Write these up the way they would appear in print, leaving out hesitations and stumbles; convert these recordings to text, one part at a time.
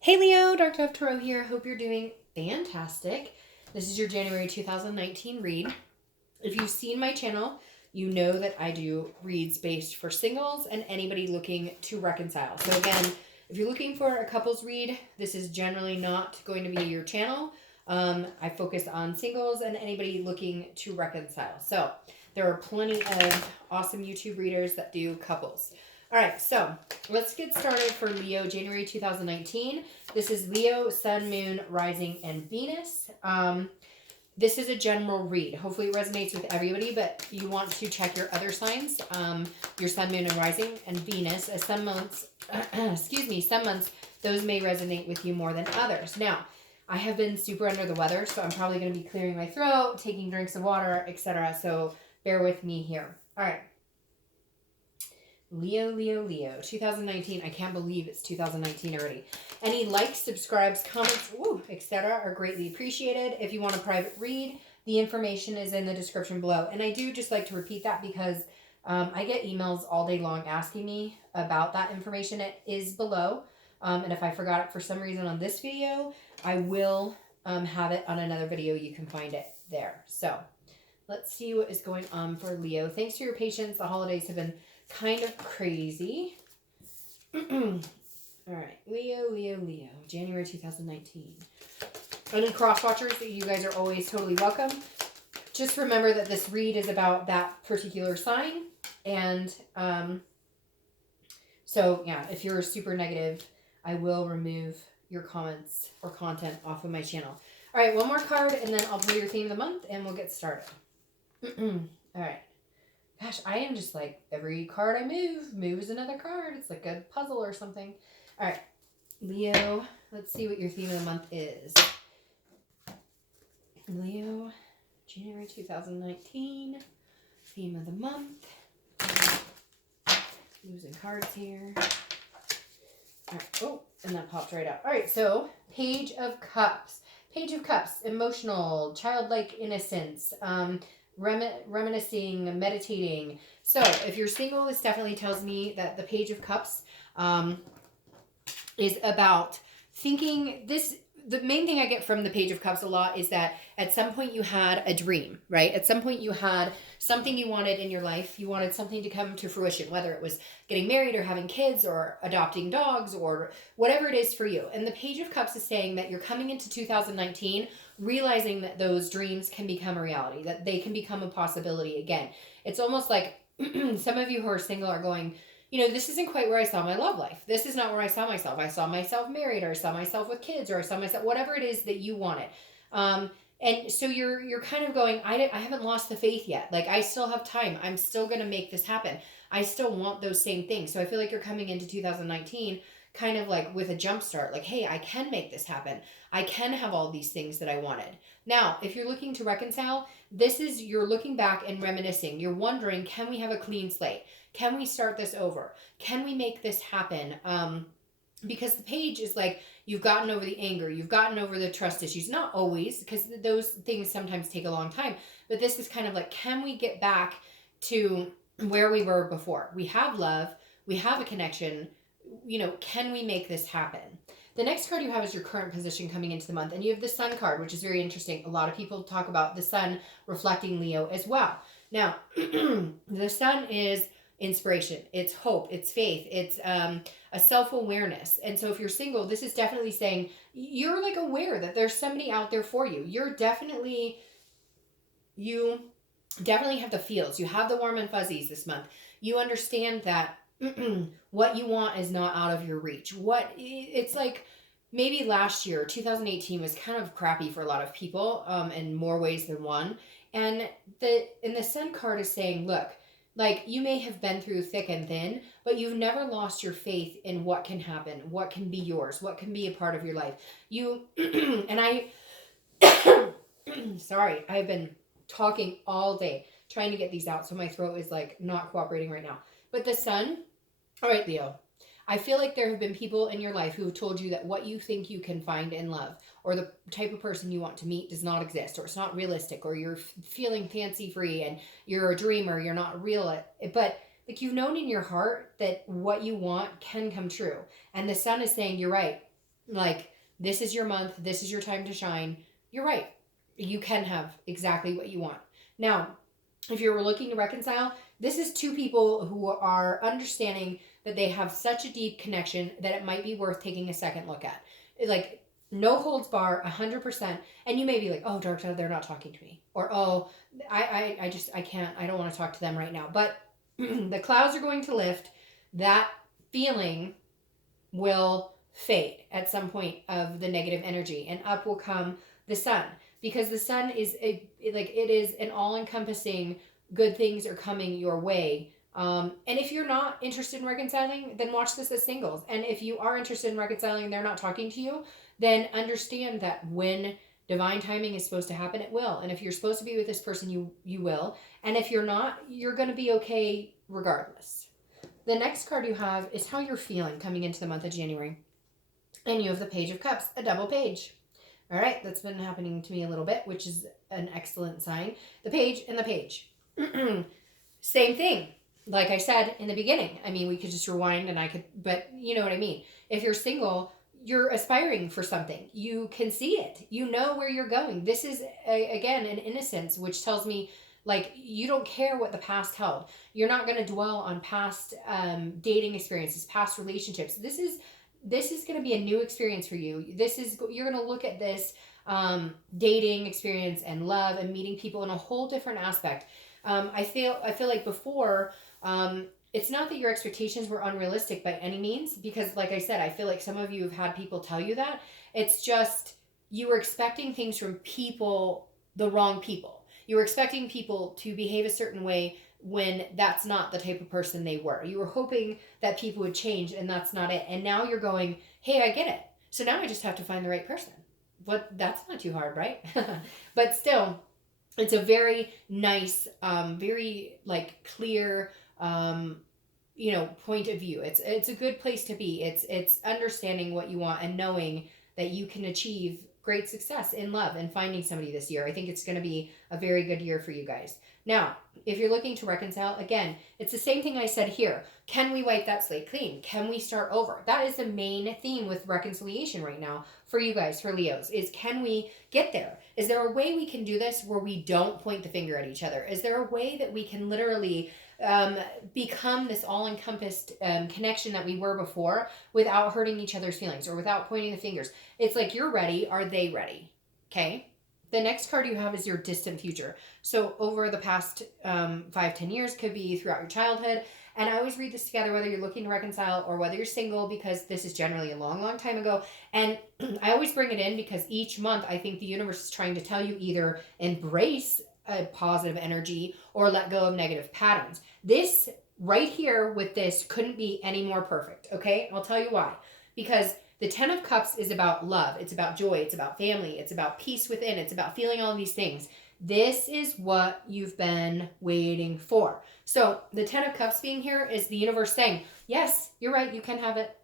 Hey Leo, Dark Dove Tarot here. Hope you're doing fantastic. This is your January 2019 read. If you've seen my channel, you know that I do reads based for singles and anybody looking to reconcile. So again, if you're looking for a couples read, this is generally not going to be your channel. I focus on singles and anybody looking to reconcile. So there are plenty of awesome YouTube readers that do couples. All right, so let's get started for Leo, January 2019. This is Leo, Sun, Moon, Rising, and Venus. This is a general read. Hopefully it resonates with everybody, but you want to check your other signs, your Sun, Moon, and Rising, and Venus. As some months, some months, those may resonate with you more than others. Now, I have been super under the weather, so I'm probably going to be clearing my throat, taking drinks of water, etc. So bear with me here. All right. Leo, 2019. I can't believe it's 2019 already. Any likes, subscribes, comments, etc. are greatly appreciated. If you want a private read, the information is in the description below. And I do just like to repeat that because I get emails all day long asking me about that information. It is below. And if I forgot it for some reason on this video, I will have it on another video. You can find it there. So let's see what is going on for Leo. Thanks for your patience. The holidays have been kind of crazy. All right, Leo, January 2019. Any cross watchers, you guys are always totally welcome. Just remember that this read is about that particular sign. And so, yeah, if you're super negative, I will remove your comments or content off of my channel. All right, one more card, and then I'll pull your theme of the month, and we'll get started. All right. Gosh, I am just like, every card I move moves another card. It's like a puzzle or something. All right, Leo, let's see what your theme of the month is. Leo, January 2019, theme of the month. Losing cards here. All right. Oh, and that popped right out. All right, so Page of Cups. Page of Cups, emotional, childlike innocence, reminiscing, meditating. So if you're single, this definitely tells me that the Page of Cups is about thinking this. The main thing I get from the Page of Cups a lot is that at some point you had a dream, right? At some point you had something you wanted in your life. You wanted something to come to fruition, whether it was getting married or having kids or adopting dogs or whatever it is for you. And the Page of Cups is saying that you're coming into 2019 realizing that those dreams can become a reality, that they can become a possibility again. It's almost like some of you who are single are going, you know, this isn't quite where I saw my love life. This is not where I saw myself. I saw myself married, or I saw myself with kids, or I saw myself, whatever it is that you wanted. And so you're kind of going, I haven't lost the faith yet. Like, I still have time. I'm still going to make this happen. I still want those same things. So I feel like you're coming into 2019 kind of like with a jump start. Like, hey, I can make this happen. I can have all these things that I wanted. Now, if you're looking to reconcile, this is, you're looking back and reminiscing. You're wondering, can we have a clean slate? Can we start this over? Can we make this happen? Because the page is like, you've gotten over the anger, you've gotten over the trust issues. Not always, because those things sometimes take a long time. But this is kind of like, can we get back to where we were before? We have love, we have a connection. You know, can we make this happen? The next card you have is your current position coming into the month. And you have the Sun card, which is very interesting. A lot of people talk about the Sun reflecting Leo as well. Now, the Sun is inspiration, it's hope, it's faith, it's a self-awareness. And so if you're single, this is definitely saying you're like aware that there's somebody out there for you. You definitely have the feels. You have the warm and fuzzies this month. You understand that what you want is not out of your reach. It's like, maybe last year, 2018, was kind of crappy for a lot of people, in more ways than one. And the Sun card is saying, look, like, you may have been through thick and thin, but you've never lost your faith in what can happen, what can be yours, what can be a part of your life. And sorry, I've been talking all day trying to get these out, so my throat is like not cooperating right now. But the Sun, all right, Leo, I feel like there have been people in your life who have told you that what you think you can find in love, or the type of person you want to meet, does not exist, or it's not realistic, or you're feeling fancy free and you're a dreamer, you're not real. But like, you've known in your heart that what you want can come true. And the Sun is saying, you're right. Like, this is your month, this is your time to shine. You're right. You can have exactly what you want. Now, if you're looking to reconcile, this is two people who are understanding that they have such a deep connection that it might be worth taking a second look at. Like, no holds bar, 100%. And you may be like, oh, Dark Side, they're not talking to me. Or, oh, I can't, I don't want to talk to them right now. But the clouds are going to lift. That feeling will fade at some point of the negative energy, and up will come the sun, because the sun is it is an all-encompassing, good things are coming your way. And if you're not interested in reconciling, then watch this as singles. And if you are interested in reconciling and they're not talking to you, then understand that when divine timing is supposed to happen, it will. And if you're supposed to be with this person, you will. And if you're not, you're going to be okay regardless. The next card you have is how you're feeling coming into the month of January. And you have the Page of Cups, a double page. All right, that's been happening to me a little bit, which is an excellent sign. The page and the page. Same thing. Like I said in the beginning, I mean, we could just rewind and but you know what I mean. If you're single, you're aspiring for something. You can see it. You know where you're going. This is, again, an innocence, which tells me, like, you don't care what the past held. You're not going to dwell on past dating experiences, past relationships. This is going to be a new experience for you. You're going to look at this dating experience and love and meeting people in a whole different aspect. I feel like before, it's not that your expectations were unrealistic by any means, because like I said, I feel like some of you have had people tell you that. It's just you were expecting things from people, the wrong people. You were expecting people to behave a certain way when that's not the type of person they were. You were hoping that people would change, and that's not it. And now you're going, hey, I get it. So now I just have to find the right person. But that's not too hard, right? But still, it's a very nice, very like clear, point of view. It's a good place to be. It's understanding what you want and knowing that you can achieve great success in love and finding somebody this year. I think it's going to be a very good year for you guys. Now, if you're looking to reconcile, again, it's the same thing I said here. Can we wipe that slate clean? Can we start over? That is the main theme with reconciliation right now for you guys, for Leos, is can we get there? Is there a way we can do this where we don't point the finger at each other? Is there a way that we can literally become this all-encompassed connection that we were before without hurting each other's feelings or without pointing the fingers? It's like, you're ready. Are they ready? Okay. The next card you have is your distant future. So over the past 5-10 years, could be throughout your childhood. And I always read this together, whether you're looking to reconcile or whether you're single, because this is generally a long, long time ago. And I always bring it in because each month I think the universe is trying to tell you either embrace a positive energy or let go of negative patterns. This right here with this couldn't be any more perfect. Okay. I'll tell you why. Because the 10 of Cups is about love. It's about joy. It's about family. It's about peace within. It's about feeling all these things. This is what you've been waiting for. So the 10 of Cups being here is the universe saying, yes, you're right. You can have it.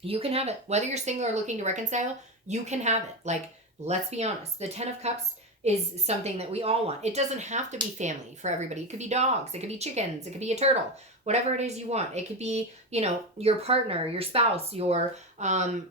You can have it. Whether you're single or looking to reconcile, you can have it. Like, let's be honest. The 10 of Cups is something that we all want. It doesn't have to be family for everybody. It could be dogs. It could be chickens. It could be a turtle. Whatever it is you want. It could be, your partner, your spouse, your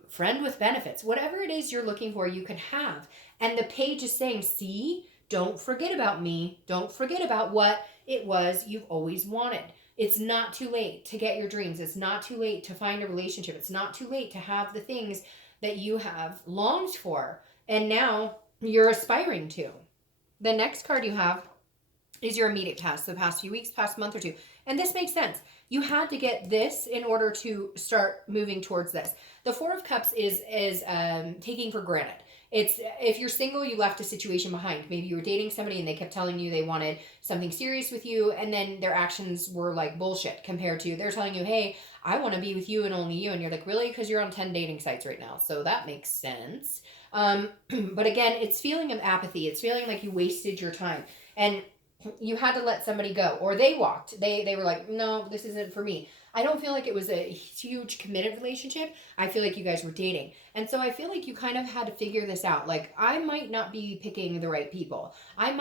friend with benefits. Whatever it is you're looking for, you can have. And the page is saying, see, don't forget about me. Don't forget about what it was you've always wanted. It's not too late to get your dreams. It's not too late to find a relationship. It's not too late to have the things that you have longed for and now you're aspiring to. The next card you have is your immediate past, the past few weeks, past month or two. And this makes sense. You had to get this in order to start moving towards this. The 4 of Cups is taking for granted. It's, if you're single, you left a situation behind. Maybe you were dating somebody and they kept telling you they wanted something serious with you, and then their actions were like bullshit compared to they're telling you, hey, I want to be with you and only you. And you're like, really? Because you're on 10 dating sites right now. So that makes sense. But again, it's feeling of apathy. It's feeling like you wasted your time and you had to let somebody go, or they walked. They were like, no, this isn't for me. I don't feel like it was a huge committed relationship. I feel like you guys were dating. And so I feel like you kind of had to figure this out. Like, I might not be picking the right people. I'm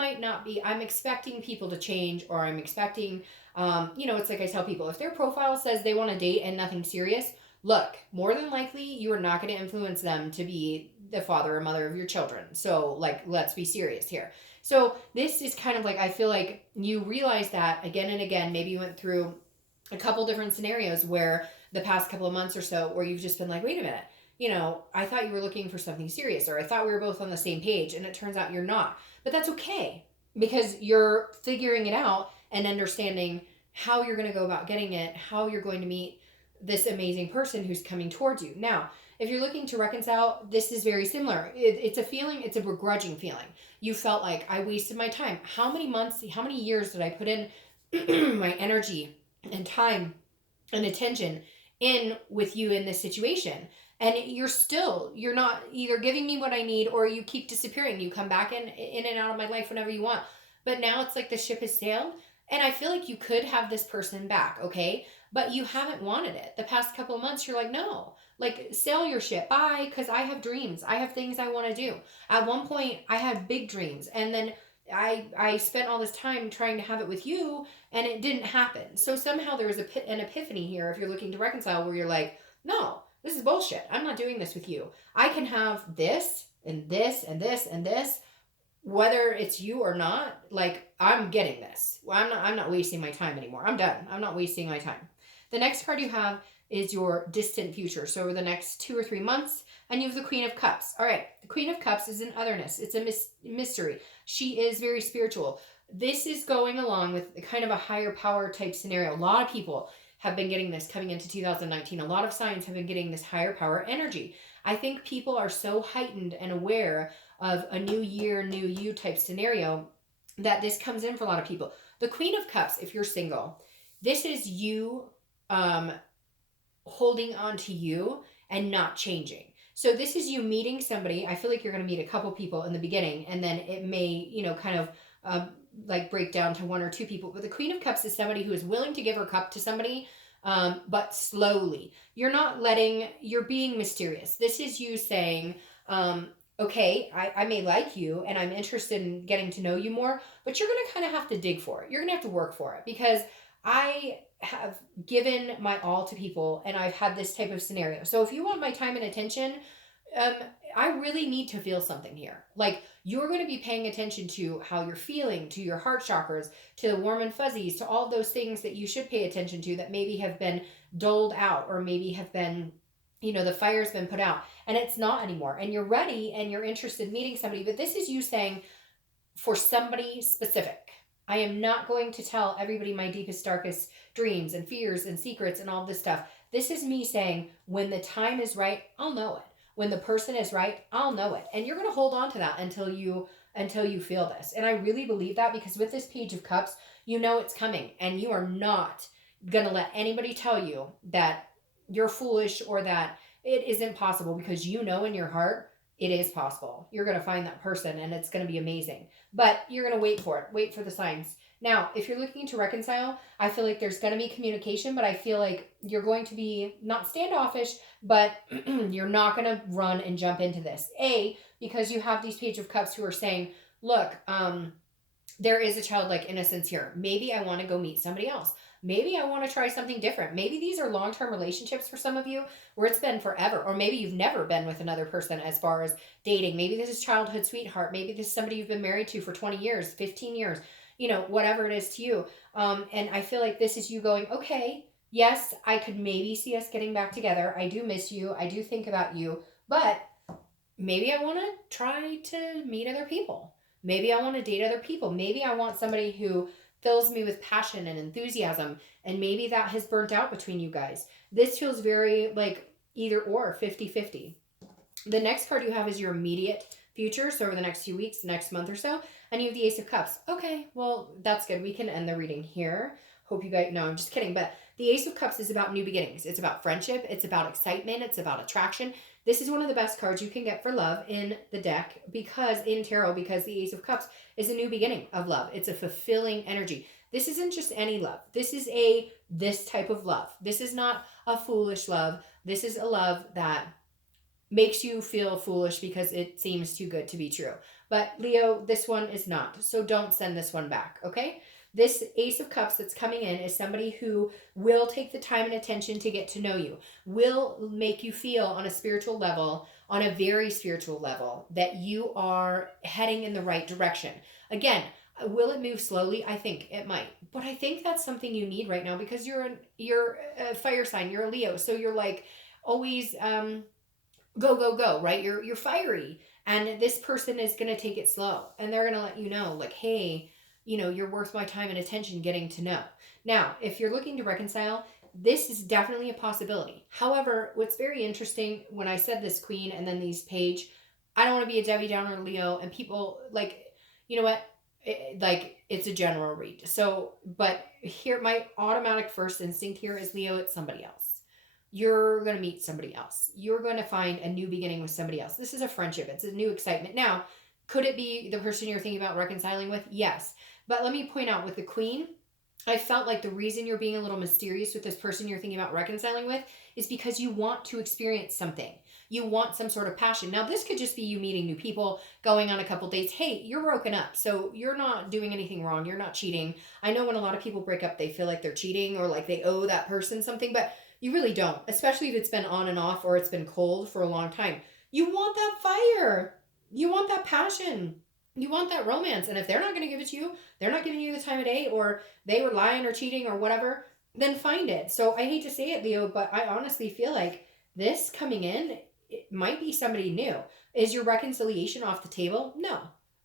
expecting people to change, or I'm expecting, it's like I tell people, if their profile says they want to date and nothing serious, look, more than likely, you are not going to influence them to be the father or mother of your children. So, like, let's be serious here. So, this is kind of like, I feel like you realize that again and again. Maybe you went through a couple different scenarios where the past couple of months or so, where you've just been like, wait a minute, I thought you were looking for something serious, or I thought we were both on the same page, and it turns out you're not. But that's okay, because you're figuring it out and understanding how you're going to go about getting it, how you're going to meet this amazing person who's coming towards you. Now, if you're looking to reconcile, this is very similar. It's a feeling, it's a begrudging feeling. You felt like, I wasted my time. How many months, how many years did I put in my energy and time and attention in with you in this situation? And you're not either giving me what I need, or you keep disappearing. You come back in and out of my life whenever you want. But now it's like the ship has sailed, and I feel like you could have this person back, okay? But you haven't wanted it. The past couple of months, you're like, no, like, sail your ship, bye, because I have dreams. I have things I want to do. At one point, I had big dreams, and then I spent all this time trying to have it with you, and it didn't happen. So somehow there was an epiphany here, if you're looking to reconcile, where you're like, no, this is bullshit. I'm not doing this with you. I can have this and this and this and this, whether it's you or not. Like, I'm getting this. I'm not wasting my time anymore. I'm done. I'm not wasting my time. The next card you have is your distant future. So over the next 2 or 3 months, and you have the Queen of Cups. All right. The Queen of Cups is an otherness. It's a mystery. She is very spiritual. This is going along with kind of a higher power type scenario. A lot of people have been getting this coming into 2019. A lot of signs have been getting this higher power energy. I think people are so heightened and aware of a new year, new you type scenario that this comes in for a lot of people. The Queen of Cups, if you're single, this is you holding on to you and not changing. So this is you meeting somebody. I feel like you're going to meet a couple people in the beginning, and then it may, kind of like break down to 1 or 2 people. But the Queen of Cups is somebody who is willing to give her cup to somebody, but slowly. You're being mysterious. This is you saying, okay, I may like you and I'm interested in getting to know you more, but you're going to kind of have to dig for it. You're going to have to work for it, because I have given my all to people, and I've had this type of scenario. So if you want my time and attention, I really need to feel something here. Like, you're going to be paying attention to how you're feeling, to your heart chakras, to the warm and fuzzies, to all those things that you should pay attention to that maybe have been doled out, or maybe have been, the fire's been put out and it's not anymore. And you're ready and you're interested in meeting somebody. But this is you saying, for somebody specific, I am not going to tell everybody my deepest, darkest dreams and fears and secrets and all this stuff. This is me saying, when the time is right, I'll know it. When the person is right, I'll know it. And you're going to hold on to that until you feel this. And I really believe that, because with this Page of Cups, it's coming, and you are not going to let anybody tell you that you're foolish or that it isn't possible, because in your heart, it is possible. You're going to find that person, and it's going to be amazing. But you're going to wait for it. Wait for the signs. Now, if you're looking to reconcile, I feel like there's going to be communication, but I feel like you're going to be not standoffish, but you're not going to run and jump into this. Because you have these Page of Cups who are saying, look, there is a childlike innocence here. Maybe I want to go meet somebody else. Maybe I want to try something different. Maybe these are long-term relationships for some of you, where it's been forever. Or maybe you've never been with another person as far as dating. Maybe this is childhood sweetheart. Maybe this is somebody you've been married to for 20 years, 15 years, whatever it is to you. And I feel like this is you going, okay, yes, I could maybe see us getting back together. I do miss you. I do think about you. But maybe I want to try to meet other people. Maybe I want to date other people. Maybe I want somebody who fills me with passion and enthusiasm, and maybe that has burnt out between you guys. This feels very like either or, 50-50. The next card you have is your immediate future, so over the next few weeks, next month or so, and you have the Ace of Cups. Okay, well, that's good. We can end the reading here. Hope you guys, no, I'm just kidding, but the Ace of Cups is about new beginnings. It's about friendship. It's about excitement. It's about attraction. This is one of the best cards you can get for love in the deck, because the Ace of Cups is a new beginning of love. It's a fulfilling energy. This isn't just any love. This is this type of love. This is not a foolish love. This is a love that makes you feel foolish because it seems too good to be true. But Leo, this one is not. So don't send this one back, okay? This Ace of Cups that's coming in is somebody who will take the time and attention to get to know you, will make you feel on a spiritual level, on a very spiritual level, that you are heading in the right direction. Again, will it move slowly? I think it might, but I think that's something you need right now because you're a fire sign, you're a Leo, so you're like always go go go, right? You're fiery, and this person is going to take it slow, and they're going to let you know like, hey, you're worth my time and attention getting to know. Now if you're looking to reconcile, this is definitely a possibility. However, what's very interesting, when I said this Queen and then these Page, I don't want to be a Debbie Downer Leo, and people like, you know what, like it's a general read. So but here, my automatic first instinct here is, Leo, it's somebody else. You're going to meet somebody else. You're going to find a new beginning with somebody else. This is a friendship. It's a new excitement. Now, could it be the person you're thinking about reconciling with? Yes. But let me point out, with the Queen, I felt like the reason you're being a little mysterious with this person you're thinking about reconciling with is because you want to experience something. You want some sort of passion. Now, this could just be you meeting new people, going on a couple dates. Hey, you're broken up, so you're not doing anything wrong. You're not cheating. I know when a lot of people break up, they feel like they're cheating or like they owe that person something, but you really don't, especially if it's been on and off or it's been cold for a long time. You want that fire. You want that passion. You want that romance. And if they're not going to give it to you, they're not giving you the time of day, or they were lying or cheating or whatever, then find it. So I hate to say it, Leo, but I honestly feel like this coming in, it might be somebody new. Is your reconciliation off the table? No.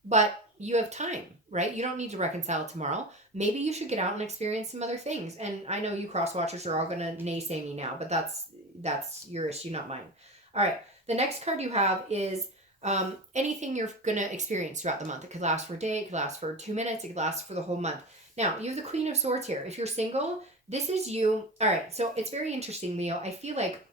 But you have time, right? You don't need to reconcile tomorrow. Maybe you should get out and experience some other things. And I know you cross watchers are all going to naysay me now, but that's your issue, not mine. All right. The next card you have is anything you're going to experience throughout the month. It could last for a day. It could last for 2 minutes. It could last for the whole month. Now, you have the Queen of Swords here. If you're single, this is you. All right. So it's very interesting, Leo. I feel like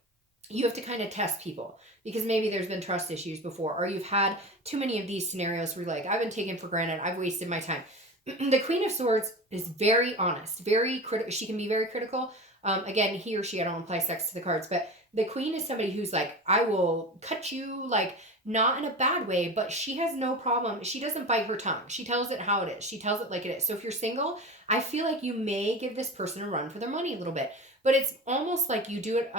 you have to kind of test people because maybe there's been trust issues before, or you've had too many of these scenarios where you're like, I've been taken for granted. I've wasted my time. The Queen of Swords is very honest, very critical. She can be very critical. Again, he or she, I don't apply sex to the cards, but the Queen is somebody who's like, I will cut you, like not in a bad way, but she has no problem. She doesn't bite her tongue. She tells it how it is. She tells it like it is. So if you're single, I feel like you may give this person a run for their money a little bit, but it's almost like you do it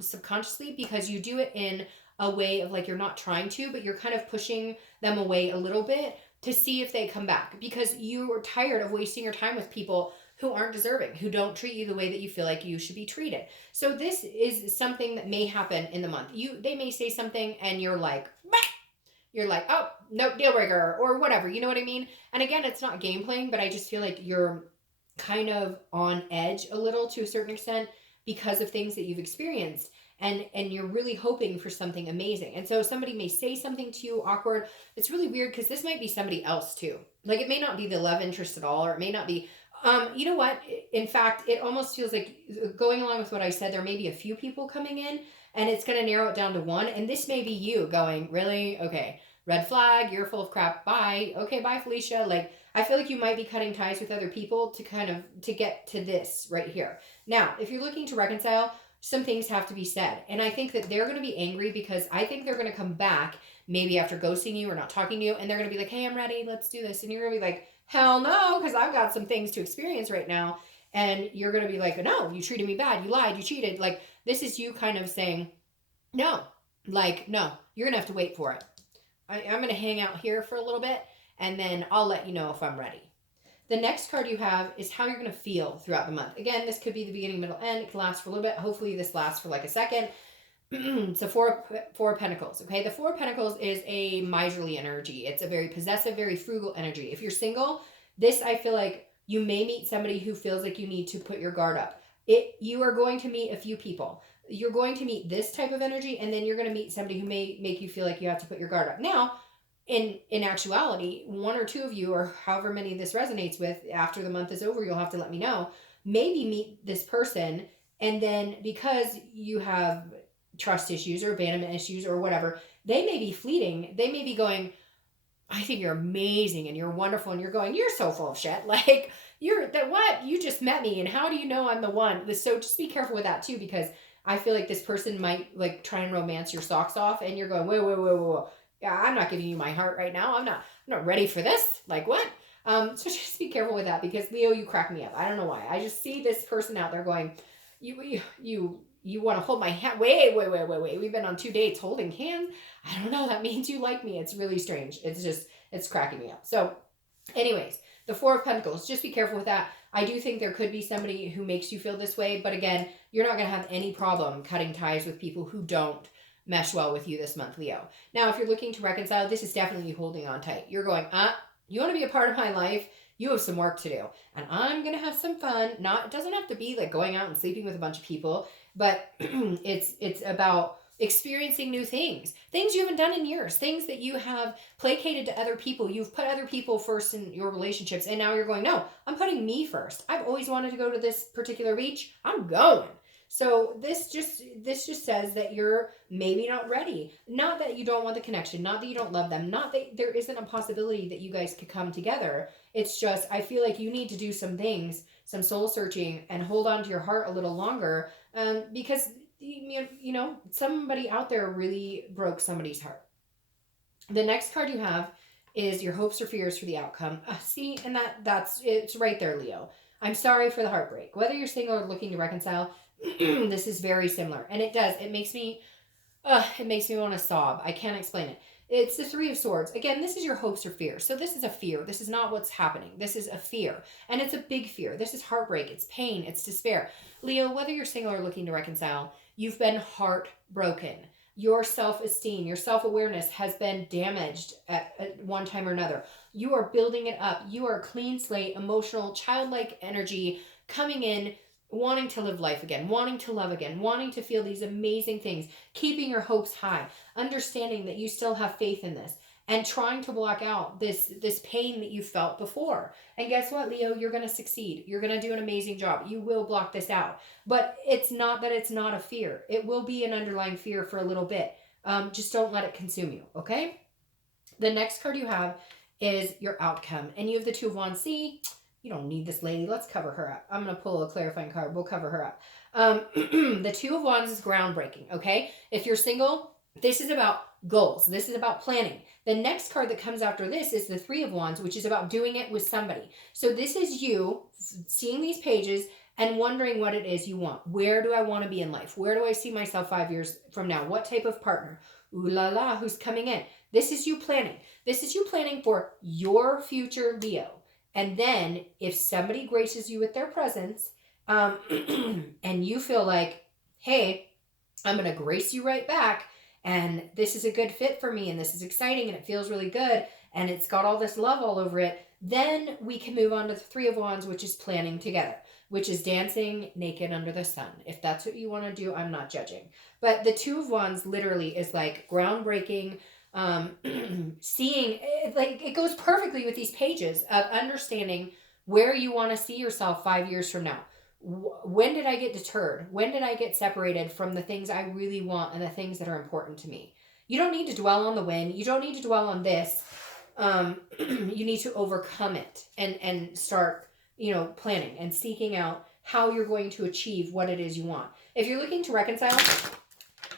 subconsciously, because you do it in a way of like, you're not trying to, but you're kind of pushing them away a little bit to see if they come back, because you are tired of wasting your time with people who aren't deserving, who don't treat you the way that you feel like you should be treated. So this is something that may happen in the month. They may say something and you're like, bah! You're like, oh, no, deal breaker, or whatever. You know what I mean? And again, it's not game playing, but I just feel like you're kind of on edge a little to a certain extent because of things that you've experienced. And you're really hoping for something amazing. And so somebody may say something to you awkward. It's really weird because this might be somebody else too. Like it may not be the love interest at all, or it may not be, you know what? In fact, it almost feels like, going along with what I said, there may be a few people coming in and it's going to narrow it down to one. And this may be you going, really? Okay. Red flag. You're full of crap. Bye. Okay. Bye, Felicia. Like, I feel like you might be cutting ties with other people to get to this right here. Now, if you're looking to reconcile, some things have to be said. And I think that they're going to be angry because I think they're going to come back maybe after ghosting you or not talking to you. And they're going to be like, hey, I'm ready. Let's do this. And you're going to be like, hell no, because I've got some things to experience right now. And you're going to be like, no, you treated me bad. You lied. You cheated. Like, this is you kind of saying, no, like, no, you're going to have to wait for it. I'm going to hang out here for a little bit and then I'll let you know if I'm ready. The next card you have is how you're going to feel throughout the month. Again, this could be the beginning, middle, end. It can last for a little bit. Hopefully this lasts for like a second. So four of Pentacles. Okay. The Four of Pentacles is a miserly energy. It's a very possessive, very frugal energy. If you're single, this, I feel like you may meet somebody who feels like you need to put your guard up. You are going to meet a few people. You're going to meet this type of energy, and then you're going to meet somebody who may make you feel like you have to put your guard up. Now, in actuality, one or two of you, or however many this resonates with, after the month is over, you'll have to let me know, maybe meet this person, and then because you have trust issues or abandonment issues or whatever, they may be fleeting. They may be going, I think you're amazing and you're wonderful, and you're going, you're so full of shit. Like, you're that what? You just met me, and how do you know I'm the one? So just be careful with that too, because I feel like this person might like try and romance your socks off, and you're going, whoa. Yeah, I'm not giving you my heart right now. I'm not ready for this. Like, what? So just be careful with that, because Leo, you crack me up. I don't know why. I just see this person out there going, you want to hold my hand? Wait. We've been on 2 dates holding hands. I don't know. That means you like me. It's really strange. It's cracking me up. So, anyways, the Four of Pentacles. Just be careful with that. I do think there could be somebody who makes you feel this way, but again, you're not going to have any problem cutting ties with people who don't mesh well with you this month, Leo. Now, if you're looking to reconcile, this is definitely you holding on tight. You're going, you want to be a part of my life? You have some work to do, and I'm going to have some fun. It doesn't have to be like going out and sleeping with a bunch of people, but it's about experiencing new things you haven't done in years, things that you have placated to other people. You've put other people first in your relationships, and now you're going, no, I'm putting me first. I've always wanted to go to this particular beach. I'm going. So this just says that you're maybe not ready. Not that you don't want the connection, not that you don't love them, not that there isn't a possibility that you guys could come together. It's just, I feel like you need to do some things, some soul searching, and hold on to your heart a little longer, because somebody out there really broke somebody's heart. The next card you have is your hopes or fears for the outcome. See, and it's right there, Leo. I'm sorry for the heartbreak. Whether you're single or looking to reconcile, this is very similar, and it makes me want to sob. I can't explain it. It's the Three of Swords. Again, this is your hopes or fears. So this is a fear. This is not what's happening. This is a fear, and it's a big fear. This is heartbreak. It's pain. It's despair. Leo, whether you're single or looking to reconcile, you've been heartbroken. Your self-esteem, your self-awareness has been damaged at one time or another. You are building it up. You are a clean slate, emotional, childlike energy coming in, wanting to live life again, wanting to love again, wanting to feel these amazing things, keeping your hopes high, understanding that you still have faith in this, and trying to block out this pain that you felt before. And guess what, Leo? You're going to succeed. You're going to do an amazing job. You will block this out. But it's not that it's not a fear. It will be an underlying fear for a little bit. Just don't let it consume you, okay? The next card you have is your outcome. And you have the Two of Wands. See, you don't need this lady. Let's cover her up. I'm going to pull a clarifying card. We'll cover her up. The Two of Wands is groundbreaking, okay? If you're single, this is about goals. This is about planning. The next card that comes after this is the Three of Wands, which is about doing it with somebody. So this is you seeing these pages and wondering what it is you want. Where do I want to be in life? Where do I see myself 5 years from now? What type of partner? Ooh la la, who's coming in? This is you planning. This is you planning for your future, Leo. And then if somebody graces you with their presence, and you feel like, hey, I'm going to grace you right back, and this is a good fit for me, and this is exciting, and it feels really good, and it's got all this love all over it, then we can move on to the Three of Wands, which is planning together, which is dancing naked under the sun. If that's what you want to do, I'm not judging. But the Two of Wands literally is like groundbreaking, seeing, like, it goes perfectly with these pages of understanding where you want to see yourself 5 years from now. When did I get deterred? When did I get separated from the things I really want and the things that are important to me? You don't need to dwell on the win. You don't need to dwell on this. You need to overcome it and start, planning and seeking out how you're going to achieve what it is you want. If you're looking to reconcile,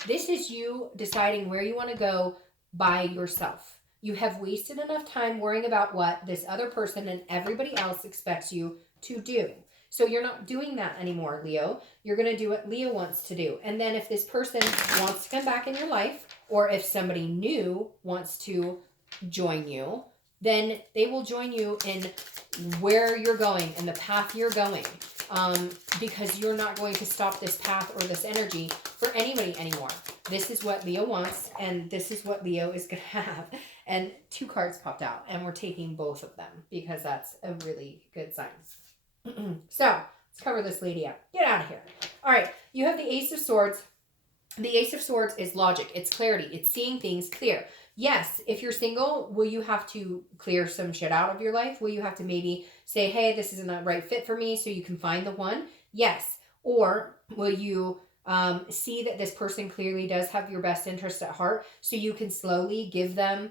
this is you deciding where you want to go by yourself. You have wasted enough time worrying about what this other person and everybody else expects you to do. So you're not doing that anymore, Leo. You're going to do what Leo wants to do. And then if this person wants to come back in your life, or if somebody new wants to join you, then they will join you in where you're going and the path you're going. Because you're not going to stop this path or this energy for anybody anymore. This is what Leo wants, and this is what Leo is going to have. And 2 cards popped out, and we're taking both of them because that's a really good sign. So let's cover this lady up. Get out of here. All right. You have the Ace of Swords. The Ace of Swords is logic. It's clarity. It's seeing things clear. Yes, if you're single, will you have to clear some shit out of your life? Will you have to maybe say, hey, this isn't a right fit for me, so you can find the one? Yes. Or will you see that this person clearly does have your best interest at heart, so you can slowly give them,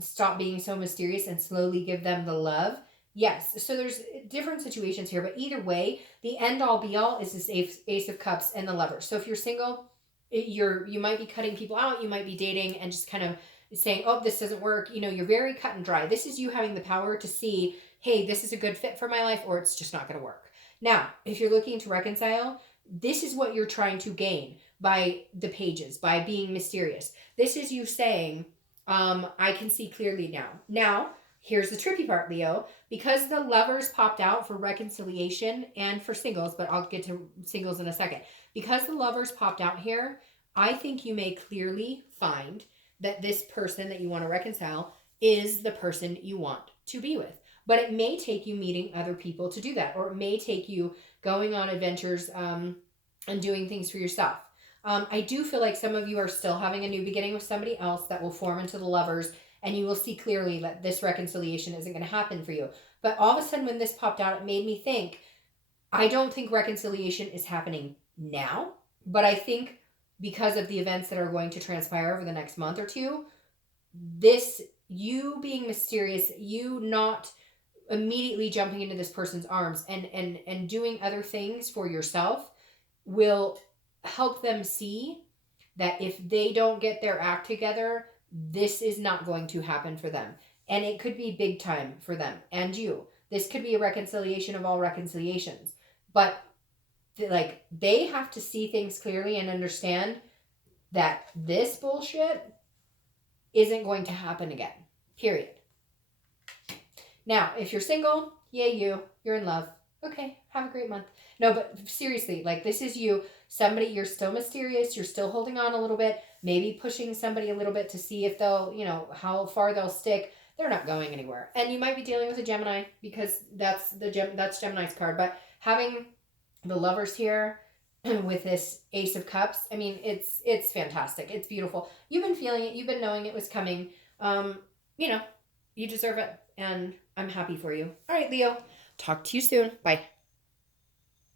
stop being so mysterious and slowly give them the love? Yes. So there's different situations here, but either way, the end all be all is this Ace of Cups and the Lover. So if you're single, you might be cutting people out, you might be dating and just kind of saying, oh, this doesn't work. You're very cut and dry. This is you having the power to see, hey, this is a good fit for my life, or it's just not going to work. Now, if you're looking to reconcile, this is what you're trying to gain by the pages, by being mysterious. This is you saying, I can see clearly now. Now, here's the tricky part, Leo. Because the Lovers popped out for reconciliation and for singles, but I'll get to singles in a second. Because the Lovers popped out here, I think you may clearly find that this person that you want to reconcile is the person you want to be with. But it may take you meeting other people to do that, or it may take you going on adventures and doing things for yourself. I do feel like some of you are still having a new beginning with somebody else that will form into the Lovers, and you will see clearly that this reconciliation isn't going to happen for you. But all of a sudden when this popped out, it made me think, I don't think reconciliation is happening now, but I think because of the events that are going to transpire over the next month or two, this, you being mysterious, you not immediately jumping into this person's arms and doing other things for yourself will help them see that if they don't get their act together, this is not going to happen for them. And it could be big time for them and you. This could be a reconciliation of all reconciliations. But like, they have to see things clearly and understand that this bullshit isn't going to happen again. Period. Now, if you're single, yay you're in love. Okay, have a great month. No, but seriously, like, this is you. Somebody, you're still mysterious. You're still holding on a little bit. Maybe pushing somebody a little bit to see if they'll, how far they'll stick. They're not going anywhere. And you might be dealing with a Gemini because that's Gemini's card. But having the Lovers here with this Ace of Cups, I mean, it's fantastic. It's beautiful. You've been feeling it. You've been knowing it was coming. You deserve it. And I'm happy for you. All right, Leo. Talk to you soon. Bye.